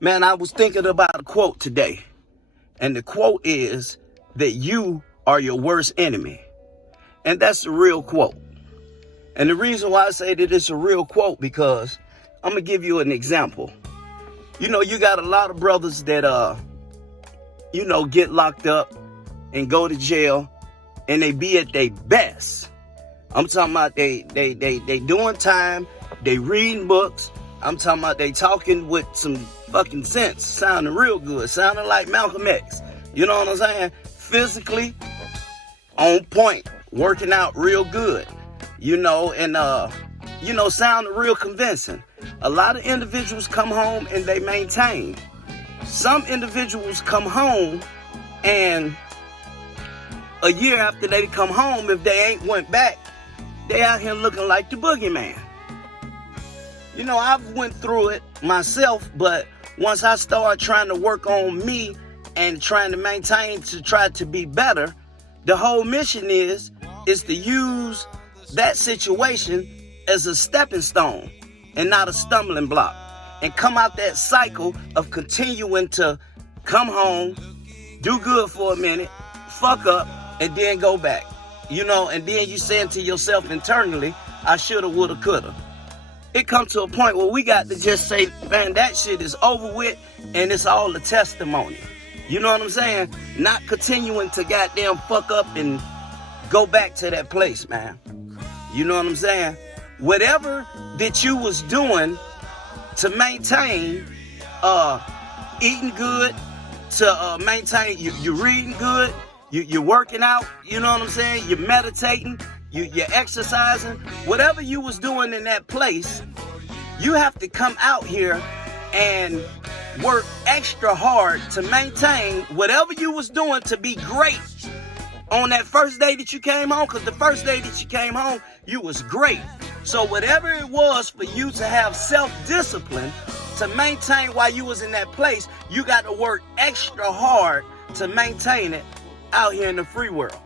Man, I was thinking about a quote today, and the quote is that you are your worst enemy. And that's a real quote. And the reason why I say that it's a real quote, because I'm going to give you an example. You know, you got a lot of brothers that, get locked up and go to jail, and they be at their best. I'm talking about they doing time, they reading books. I'm talking about they talking with some fucking sense, sounding real good, sounding like Malcolm X. You know what I'm saying? Physically on point, working out real good, and sounding real convincing. A lot of individuals come home and they maintain. Some individuals come home and a year after they come home, if they ain't went back, they out here looking like the boogeyman. You know, I've went through it myself, but once I started trying to work on me and trying to maintain to try to be better, the whole mission is to use that situation as a stepping stone and not a stumbling block, and come out that cycle of continuing to come home, do good for a minute, fuck up, and then go back. And then you saying to yourself internally, I shoulda, woulda, coulda. It comes to a point where we got to just say, man, that shit is over with, and it's all a testimony. You know what I'm saying? Not continuing to goddamn fuck up and go back to that place, man. You know what I'm saying? Whatever that you was doing to maintain eating good, to maintain you reading good, you're working out, you know what I'm saying? You're meditating, you're exercising. Whatever you was doing in that place, you have to come out here and work extra hard to maintain whatever you was doing to be great on that first day that you came home. Because the first day that you came home, you was great. So whatever it was for you to have self-discipline to maintain while you was in that place, you got to work extra hard to maintain it out here in the free world.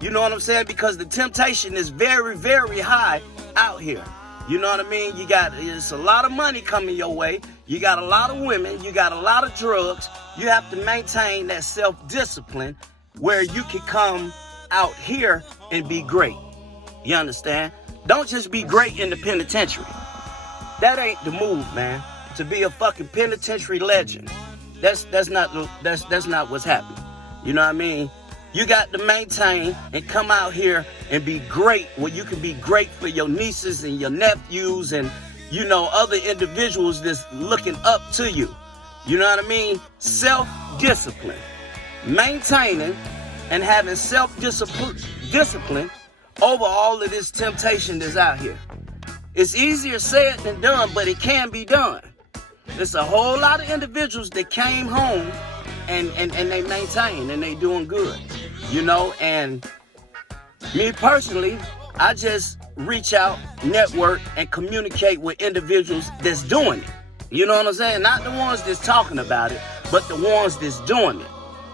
You know what I'm saying? Because the temptation is very, very high out here. You know what I mean? It's a lot of money coming your way. You got a lot of women. You got a lot of drugs. You have to maintain that self-discipline where you can come out here and be great. You understand? Don't just be great in the penitentiary. That ain't the move, man. To be a fucking penitentiary legend. That's not what's happening. You know what I mean? You got to maintain and come out here and be great, where you can be great for your nieces and your nephews and, other individuals that's looking up to you. You know what I mean? Self-discipline. Maintaining and having self-discipline over all of this temptation that's out here. It's easier said than done, but it can be done. There's a whole lot of individuals that came home and they maintain and they doing good, and me personally, I just reach out, network, and communicate with individuals that's doing it. You know what I'm saying? Not the ones that's talking about it, but the ones that's doing it.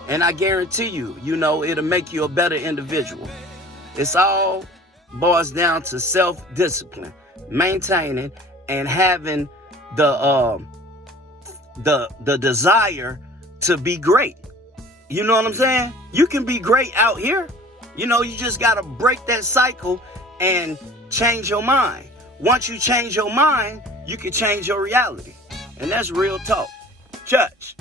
And I guarantee you, it'll make you a better individual. It's all boils down to self-discipline, maintaining and having the desire to be great. You know what I'm saying? You can be great out here. You just got to break that cycle and change your mind. Once you change your mind, you can change your reality. And that's real talk. Church.